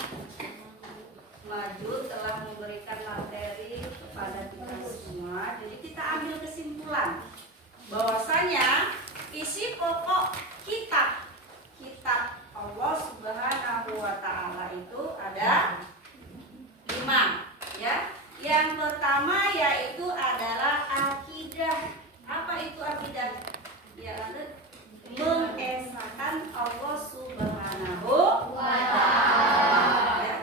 maju telah memberikan materi kepada kita semua. Jadi kita ambil kesimpulan bahwasanya isi pokok kitab Allah Subhanahu wa Ta'ala itu ada 5 ya. Yang pertama yaitu adalah akidah. Apa itu akidah? Ya, mengesahkan Allah Subhanahu wa Ta'ala. Ya.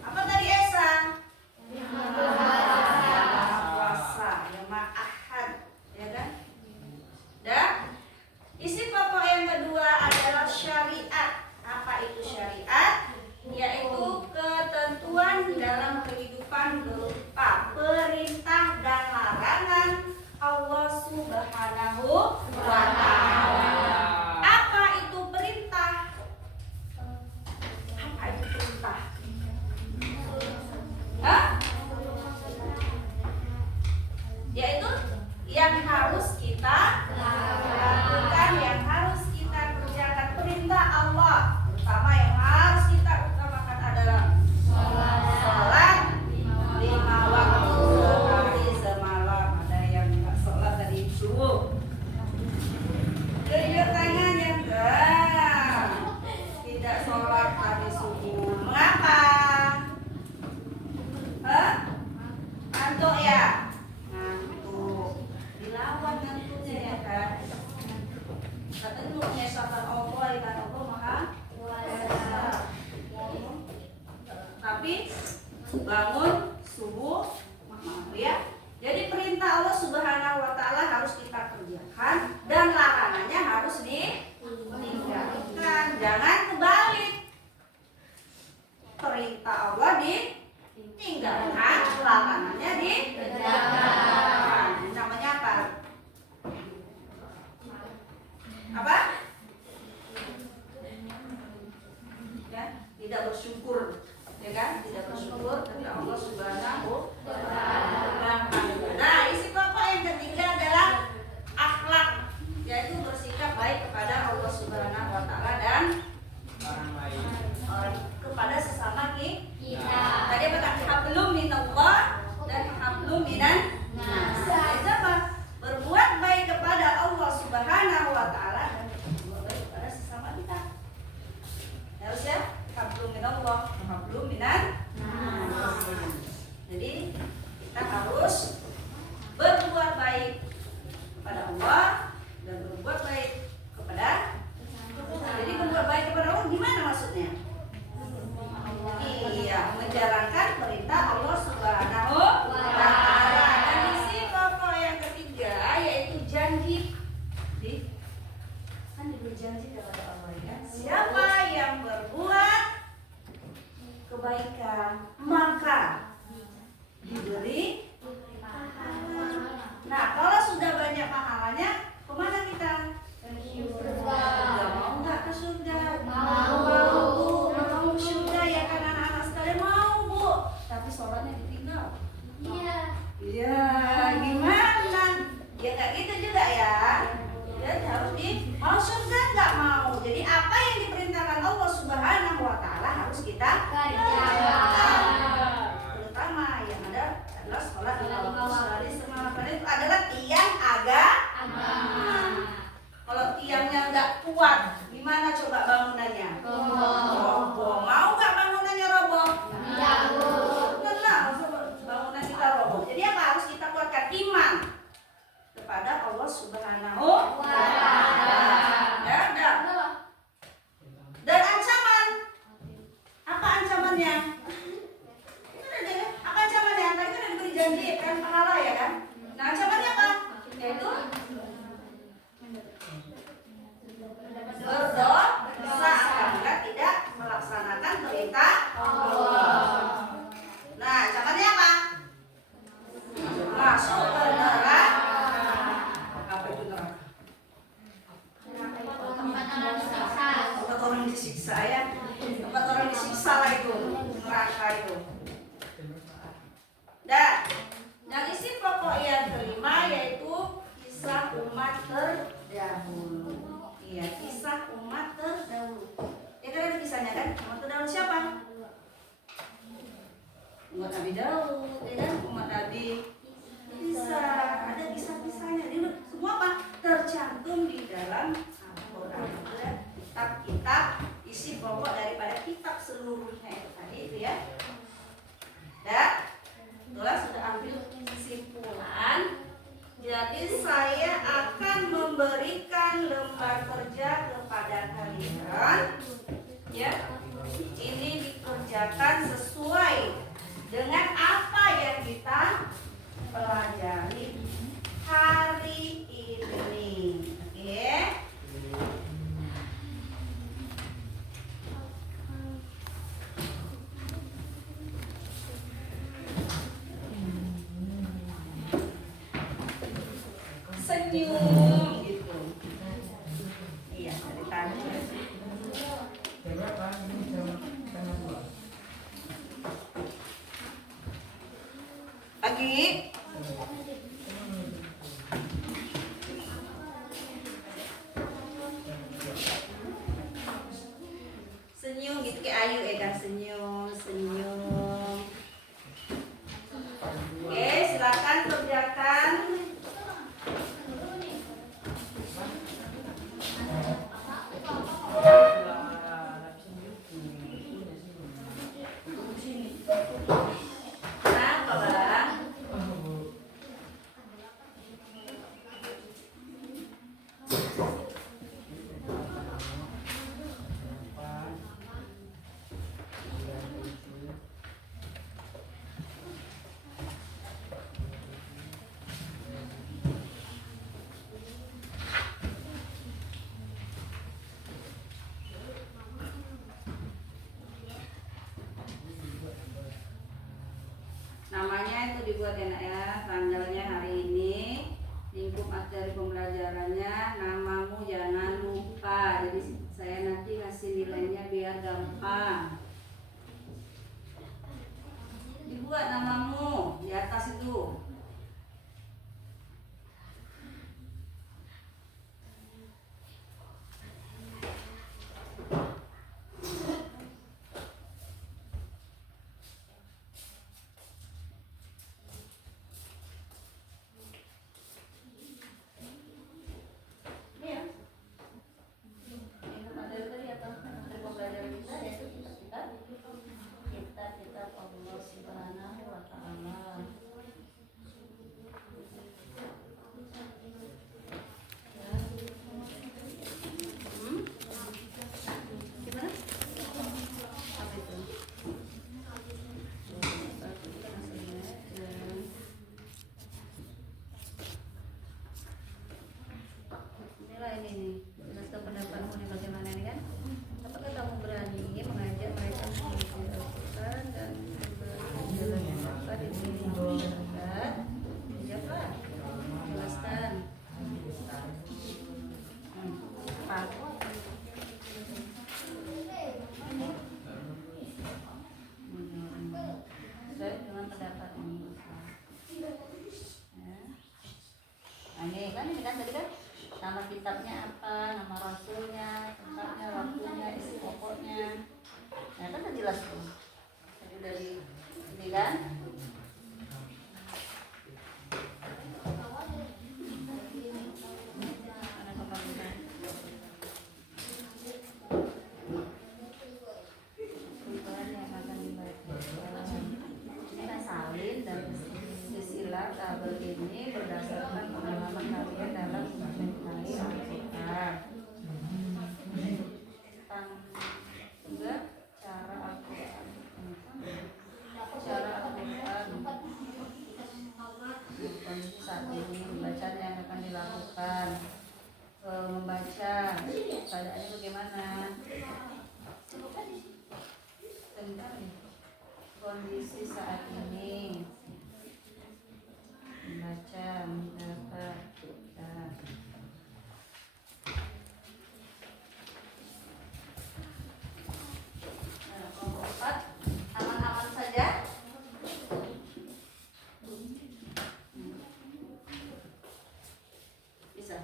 Apa tadi esa? Kuasa, ya ma'ahad, ya kan? Dan isi pokok yang kedua adalah syariat. Apa itu syariat? Yaitu ketentuan dalam kehidupan berupa perintah dan larangan Allah Subhanahu wa Ta'ala. Apa itu perintah? Apa itu perintah? Hah? Yaitu yang harus kita lakukan, yang harus kita kerjakan. Perintah Allah, terutama yang harus kita utamakan adalah sholat 5 waktu sehari semalam. Ada yang nggak sholat dari subuh. Kejut tangan yang tidak sholat tadi subuh. Mengapa? Hah? Ngantuk ya? Ngantuk. Dilawan ngantuknya ya kan? Katanya lu menyesalkan Allah, ikan Allah maha kuasa. Tapi bangun subuh maaf ya. Jadi perintah Allah Subhanahu wa Ta'ala harus kita kerjakan dan larangannya harus ditinggalkan. Jangan kebalik. Perintah Allah ditinggalkan, larangannya dikerjakan. Namanya apa? Apa? Ya, tidak bersyukur, ya kan? Tidak bersyukur kepada Allah Subhanahu wa Ta'ala. Nah, isi pokok yang ketiga adalah akhlak, ya Subhanahu wa taala dan orang lain. kepada sesama kita. Kita. Tadi apa? Hablum minallah dan hablum minan nas. Itu apa? Berbuat baik kepada Allah Subhanahu wa taala dan berbuat baik kepada sesama kita. Harus ya? Hablum minallah, hablum minan nas. Jadi kita harus berbuat baik kepada Allah dan berbuat baik kepada. Jadi berbuat baik kepada Allah gimana maksudnya? Iya, menjalankan perintah Allah Subhanahu wa taala. Dan isi pokok yang ketiga yaitu janji. Kan diberi janji kepada Allah ya. Siapa yang berbuat kebaikan maka diberi. Nah, kalau sudah banyak pahalanya, kemana kita? Mau nggak ke surga? Mau Bu, mau surga ya kan anak-anak sekalian mau Bu. Tapi sholatnya ditinggal. Iya, gimana? Ya nggak gitu juga ya. Dan harus mau surga nggak mau. Jadi apa yang diperintahkan Allah Subhanahu wa taala harus kita kerjakan. Terutama yang ada adalah sholat lima waktu semalam itu adalah tiang agama. Kalau tiangnya nggak kuat, gimana coba bangunannya? Roboh. Mau nggak bangunannya roboh? Tenang, bangunan kita roboh. Jadi apa harus kita kuatkan iman kepada Allah Subhanahu wa taala. Dan ancaman. Apa ancamannya? Apa ancamannya? Tadi kan udah diberi janji kan pahala ya kan? Nah ancamannya apa? Yaitu berdosa apabila tidak melaksanakan perintah Allah. Nah ancamannya apa? Masuk ke neraka. Apa itu neraka? Tempat orang disiksa ya. Tempat orang disiksa lah itu neraka itu. Dan yang isi pokok yang kelima yaitu kisah umat terdahulu. Iya, kisah umat terdahulu. Ya kan ada kisahnya kan? Umat terdahulu siapa? Umat Nabi Daud, ya kan? Umat Nabi Isa. Ada kisah-kisahnya. Ini semua apa? Tercantum di dalam Al-Quran. Kitab-kitab isi pokok daripada kitab seluruhnya itu tadi itu ya. Dan itulah sudah ambil kesimpulan. Jadi saya akan memberikan lembar kerja kepada kalian. Ya, ini dikerjakan sesuai dengan apa yang kita pelajari hari ini. Oke. Senyum gitu. Iya, dari tadi. Berapa? Ini jam 2. Pagi. Senyum gitu kayak Ayu ya kan, senyum, senyum. Oke, silakan kerjakan. Kenapa Bang? Namanya itu dibuat enak ya, tanggalnya hari ini, lingkup materi pembelajarannya, namamu jangan lupa. Jadi saya nanti kasih nilainya biar gampang. Dibuat namamu di atas itu. itu bagaimana? Tentang kondisi saat ini. Membaca, mendapat, kelompok 4 aman-aman saja. Bisa.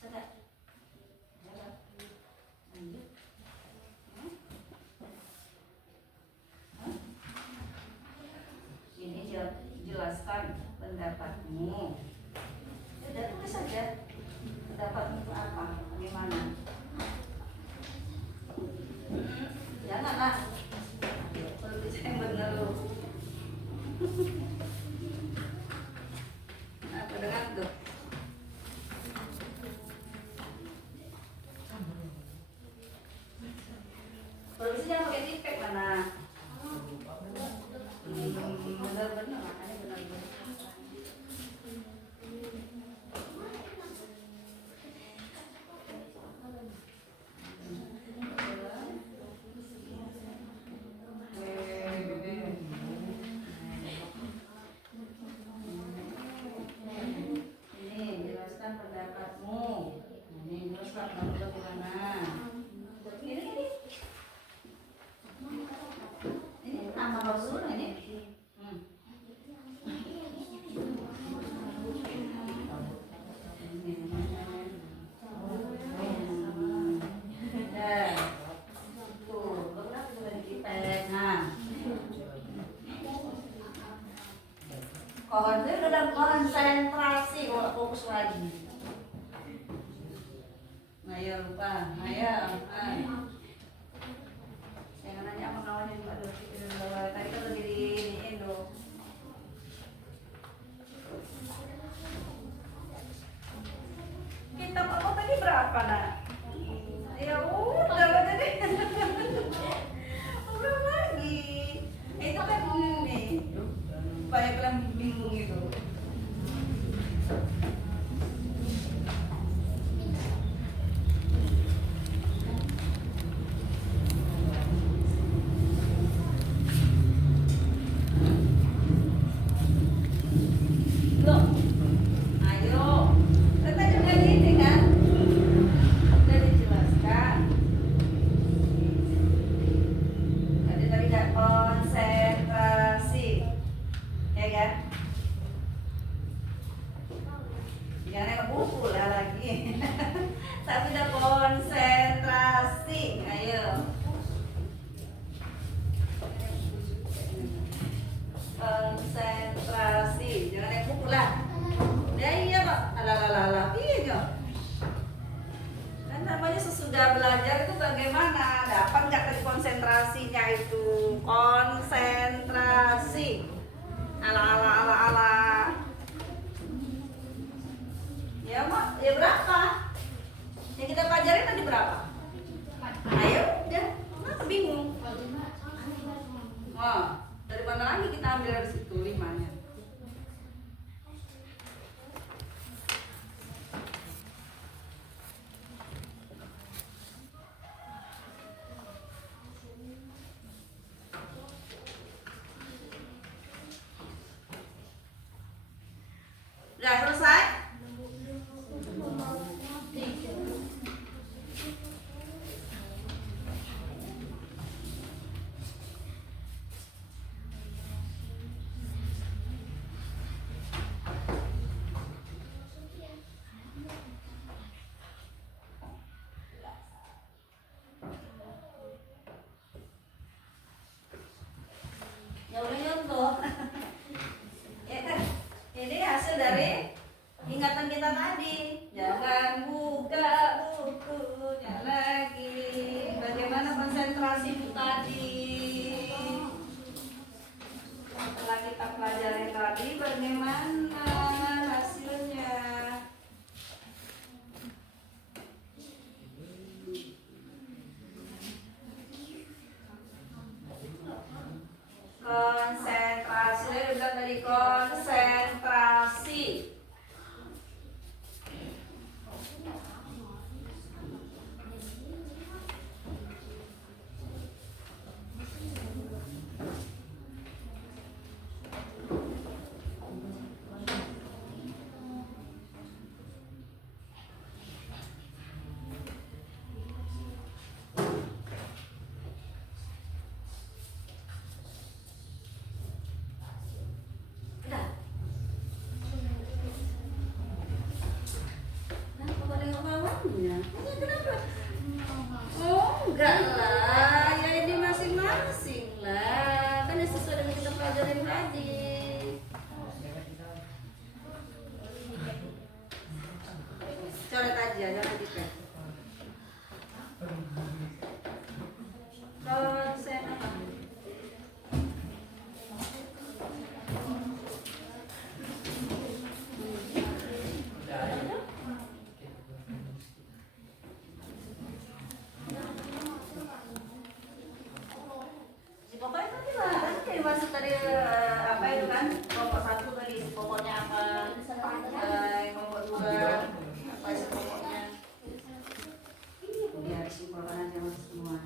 Sudah. Lanjut. Ini jelaskan pendapatmu. Sudah, tulis saja. Pendapatmu itu apa? Bagaimana? Janganlah. Perlu bisa yang benar lu. Apa dengan tuh? Perlu bisa jangan pakai tipek mana? Benar-benar makanya benar-benar. Ini jelaskan pendapatmu. Ini jelaskan pendapatmu bagaimana? Ini nama Rasul ini. Konsentrasi kalau fokus lagi. Nah ya lupa, nah ya. Jangan nanya apa kawannya juga dulu. Tadi kan udah diiniin dong. Kita apa tadi berapa nak? Ya udah tadi. Udah lagi. Itu kan nih. Supaya kalian bingung itu. Loh, ayo. Kan tadi udah gini kan? Udah dijelaskan. Tadi gak konsentrasi, ya kan? Jangan yang buku lah lagi. Tapi udah konsentrasi, ayo. Konsentrasi, jangan yang buku lah. Ya iya pak, alalala, iya. Kan namanya sesudah belajar itu bagaimana? Dapat nggak tadi konsentrasinya itu? Konsentrasi. Ala. Ya mak, ya berapa? Yang kita pelajarin tadi berapa? Ayo, udah. Kenapa bingung? Oh, dari mana lagi kita ambil dari situ 5-nya? Kenapa? Oh, enggak lah. Ya ini masing-masing lah. Kan ini sesuai dengan kita pelajarin tadi. Coret aja, jangan dikit. Konsen apa? Pokoknya tadi lah, tadi masuk tadi apa itu kan? Kelompok 1 tadi, pokoknya apa? Kelompok 2, apa sih pokoknya? Biar simpulkan aja mas semua.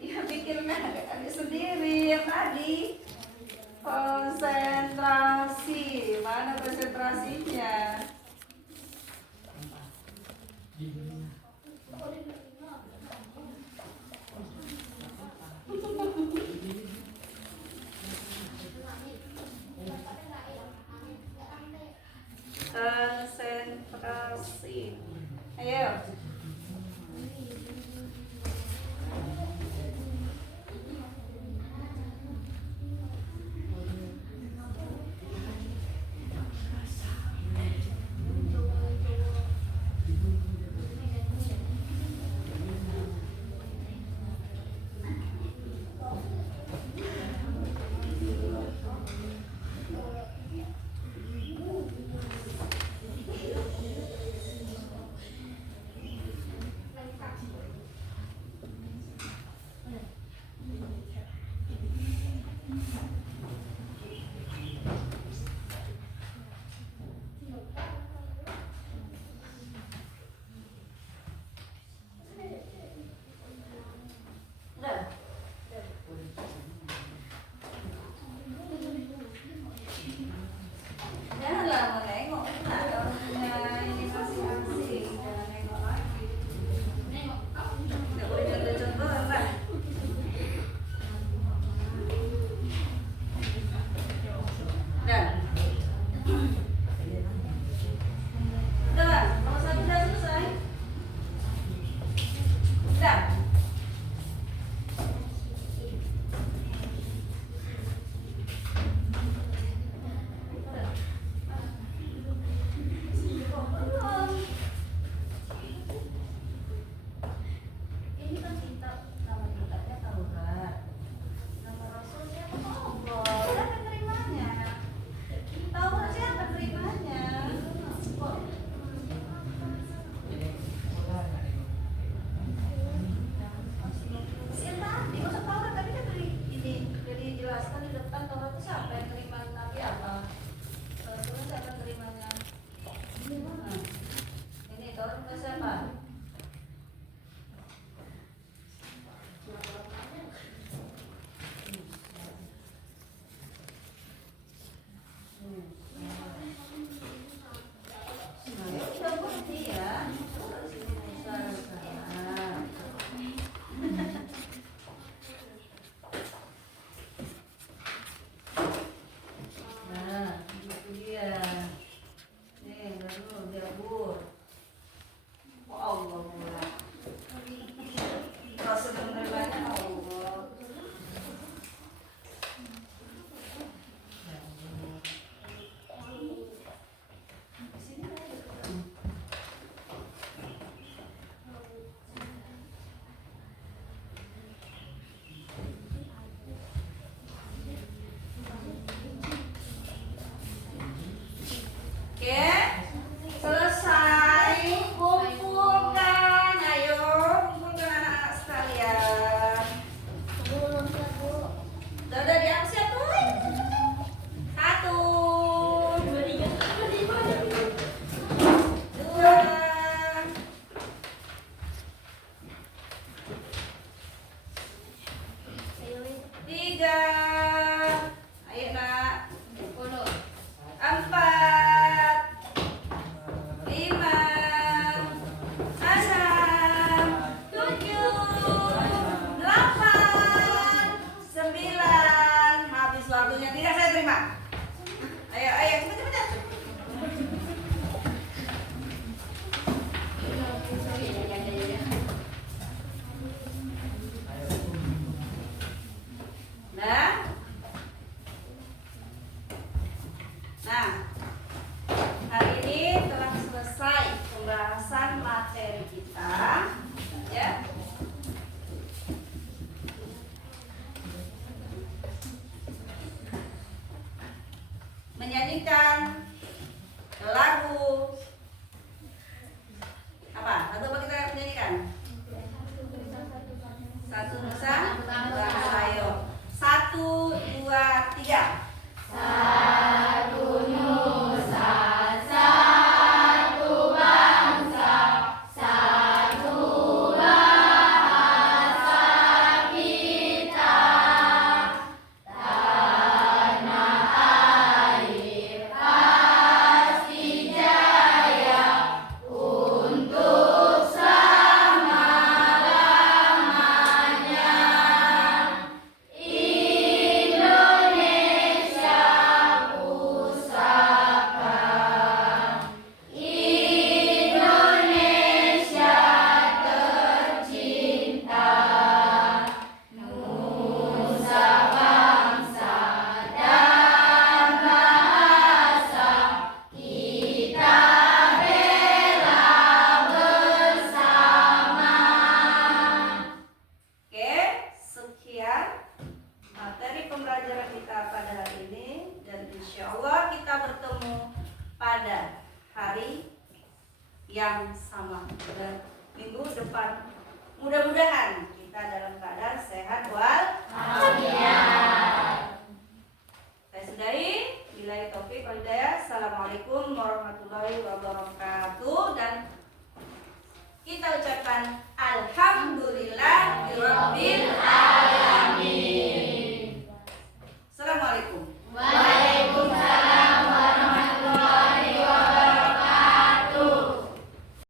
Ya pikirkan adik sendiri yang tadi. Konsentrasi, mana konsentrasinya? Konsentrasi. Ayo. Udah. Janganlah menengok, nah, kalau punya ini masing-masing, jangan nengok lagi. Nggak boleh contoh-contohan lah. Udah. Udah, nomor 1 udah selesai. Udah. Ini kan kitab, nama kitabnya Taurat. Nama Rasulnya Allah. Siapa terimanya? Taurat siapa terimanya? Siapa tadi? Masa Taurat tadi kan jadi dijelaskan di depan Taurat itu siapa yang terima Nabi apa? Rasulnya siapa terimanya? Ini Taurat itu siapa? Udah bukti ya. Sini salah. yang tidak saya terima. Ayo, cepat. Nah, hari ini telah selesai pembahasan materi kita, ya. Menyanyikan lagu apa? Lagu apa kita menyanyikan? Satu Nusa Bangsa. Ayo. 1, 2, 3. Satu Nusa, satu bangsa, satu bahasa kita. Tanah air pasti jaya untuk selama-lamanya. Indonesia pusaka, Indonesia tercinta, nusa bangsa dan bahasa kita bela bersama. Oke, sekian materi pembelajaran kita pada hari ini, dan insya Allah kita bertemu pada hari yang sama dan minggu depan. Mudah-mudahan kita dalam keadaan sehat walafiat. Saya sudahi. Billahi taufiq wal hidayah. Assalamualaikum warahmatullahi wabarakatuh. Dan kita ucapkan alhamdulillahirabbil alamin.